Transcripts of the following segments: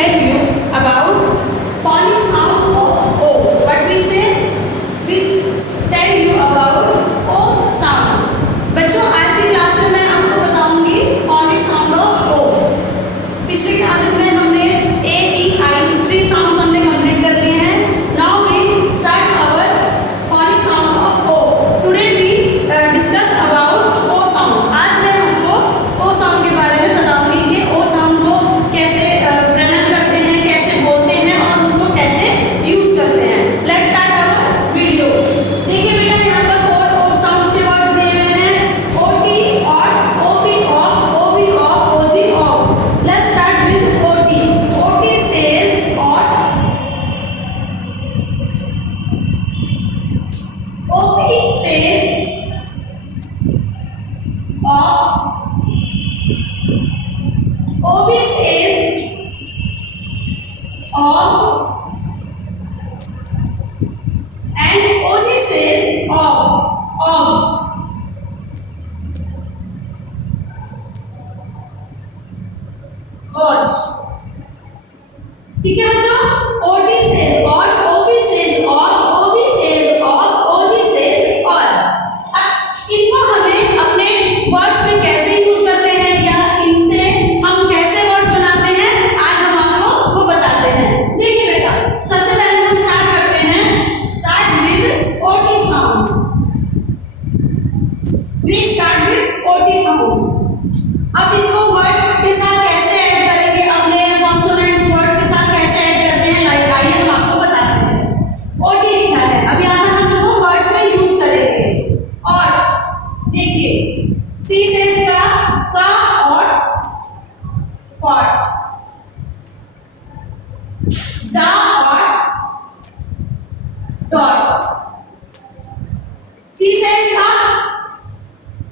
tell you about phonic sound of O. What we say? We tell you about O sound. बच्चों आज की class में मैं आपको बताऊंगी phonic sound of O. पिछले क्लासेस में हमने A, E, I 3 साउंड्स हमने कंप्लीट कर लिए हैं. Now we start our phonic sound of O. Today we discuss about O sound. आज मैं आपको O sound के बारे में बताऊंगी कि O sound को कैसे प्रोनाउंस करते हैं, कैसे बोलते हैं और उसको कैसे यूज करते हैं. Let's start our video. देखिए बेटा यहाँ पर 4 O sounds के वर्ड्स दिए हुए हैं. OT, OT, OP, OP, OB, OP, OG, OP. Let's start with OT. OT says OT. OP says OP. OB says OB. And OG says OB. OB. OG. ठीक है बच्चों? OT says OT, OP says OT, OB says OT, OG says OG. अब इनको हमें अपने words में कैसे use करते हैं या इनसे हम कैसे वर्ड्स बनाते हैं आज हम आपको वो बताते हैं. देखिए बेटा सबसे पहले हम स्टार्ट करते हैं. Start with OT sound. We start with OT sound. अब इसको वर्ड्स के साथ कैसे ऐड करेंगे, अपने कॉन्सोनेंट्स वर्ड्स के साथ कैसे ऐड करते हैं लाइक आइए हम आपको बताते हैं. OT लिखा है. अब यहाँ पर हम इनको वर्ड्स में यूज करेंगे. और देखिए C says का और pot. Da और dot. C says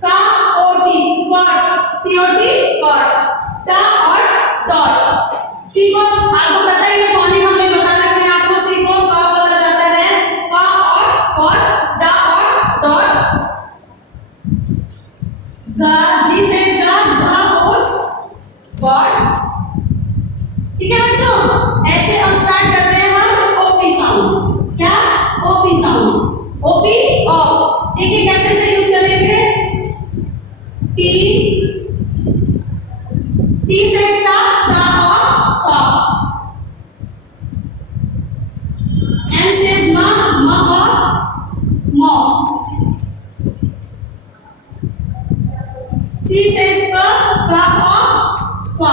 का OT pot. COT pot. Da और dot. C को आपको पता ही है phonic हमने बता रखे हैं आपको. C को का बोला जाता है का और pot. Da और dot. G says गा और pot. ठीक है बच्चों ऐसे हम स्टार्ट करते हैं हम OP साउंड. क्या OP साउंड? OP of. देखिए कैसे से यूज करेंगे. T से स्टार्ट टा और टा. M से मा और मो. C से का और का.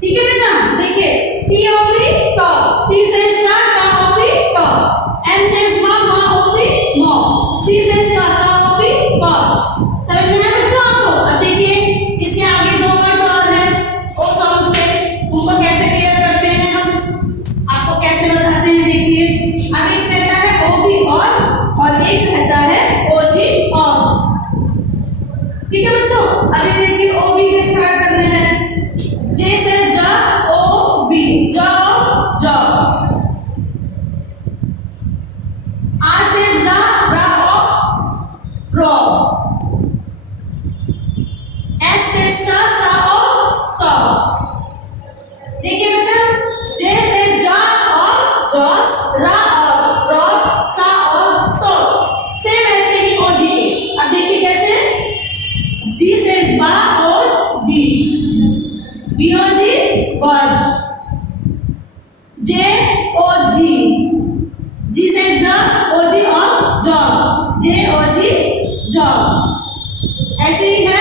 ठीक है बेटा देखिए T OP टॉप. T से स्टार्ट टा OP टॉप. M से मा OP मो. C से स्टार्ट टा OP पॉप. समझ में आया बच्चों आपको? अब देखिए इसके आगे 2 वर्ड्स और हैं O साउंड से. उनको कैसे क्लियर करते हैं हम आपको कैसे बताते हैं. देखिए अब एक रहता है OB और एक रहता है OG और. ठीक है बच्चों अभी देखिए OB के स्टार्ट करते हैं. J से जा OB जा जा. R से रा रा रो. S से सा सा. देखिए बेटा J से जा और जा रा और रो सा और सो. सेम ऐसे ही OG. अब देखिए कैसे B से बा और G. B O G बज. J O G. G से ज O G और ज. J O G ज. ऐसे ही है